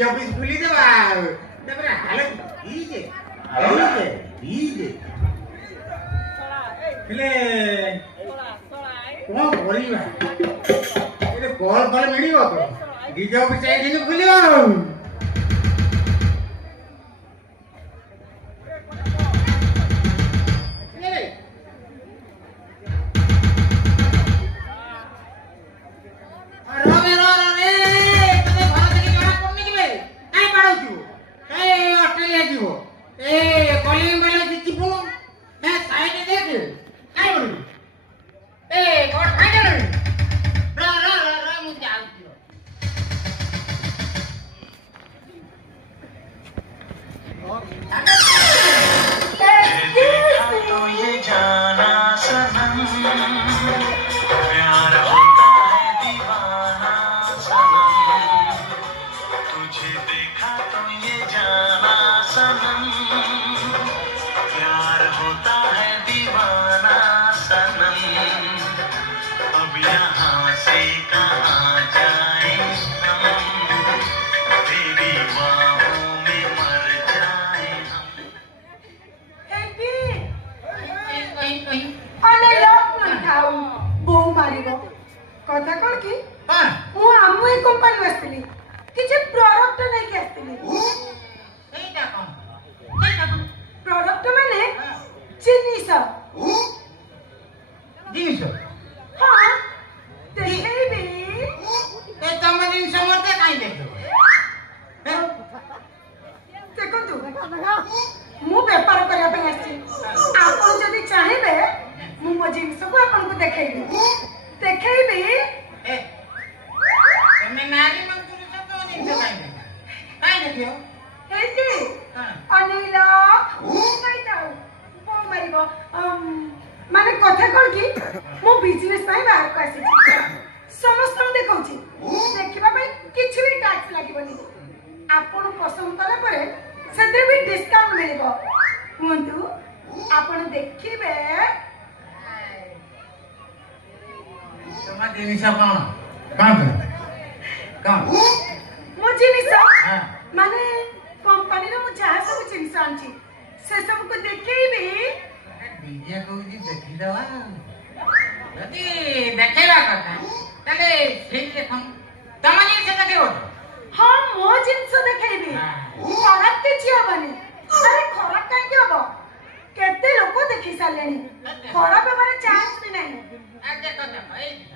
DJ office खुली देबा तबरे हालत डीजे डीजे ले कौन करिबा ए कॉल कॉल मिलिबो तो डीजे ऑफिस ए दिन खुलियो কথা কর কি ମୁଁ ଆମ ଏ କମ୍ପାନୀ ଆସିଥିଲି କିଛି ପ୍ରଡକ୍ଟ ନେଇକି ଆସିଥିଲି এইটা কোন ପ୍ରଡକ୍ଟ ମାନେ ଜିନିଷ ଜିନିଷ ହଁ ଦେଖେଇବି ଏ ତମ ଜିନିଷ ମତେ କାଇଁ ଦେଖିବ ଦେଖନ୍ତୁ ମୁଁ ବେପାର କରିବା ପାଇଁ ଆସିଛି ଆପଣ ଯଦି ଚାହିଁବେ ମୁଁ ମୋ ଜିନିଷକୁ ଆପଣଙ୍କୁ ଦେଖେଇବି ଦେଖେଇବି ତମେ ନାରୀ ମନ୍ଦିର ତ ଜିନିଷ କାଇଁ ଦେଖିବ ହେଇଛି ଅନିଲ କହିଥାଉ କଣ ମାରିବ ମାନେ କଥା କଣ କି ମୁଁ ବିଜନେସ୍ ପାଇଁ ବାହାରକୁ ଆସିଛି ସମସ୍ତଙ୍କୁ ଦେଖଉଛି ଦେଖିବା ପାଇଁ କିଛି ବି ଟ୍ୟାକ୍ସ ଲାଗିବନି ଆପଣ ପସନ୍ଦ କଲା ପରେ ସେଥିରେ ବି ଡିସକାଉଣ୍ଟ ମିଳିବ କୁହନ୍ତୁ ଆପଣ ଦେଖିବେ ତମ ଜିନିଷ କଣ ମୋ ଜିନିଷ ମାନେ କମ୍ପାନୀର ମୁଁ ଯାହା ସବୁ ଜିନିଷ ଆଣିଛି ସେ ସବୁକୁ ଦେଖେଇବି ଡିଜେ କହୁଛି ଦେଖିଦବା ଯଦି ଦେଖେଇବା କଥା ତାହେଲେ ସେଇ ଦେଖ ତମ ଜିନିଷ ଦେଖେଇବ ହଁ ମୋ ଜିନିଷ ଦେଖେଇବି ଖରାପ କିଛି ହବନି ଆରେ ଖରାପ କାହିଁକି ହବ କେତେ ଲୋକ ଦେଖି ସାରିଲେଣି ଖରାପ ହେବାର ଚାନ୍ସ ବି ନାହିଁ ଦେଖ ଏଇ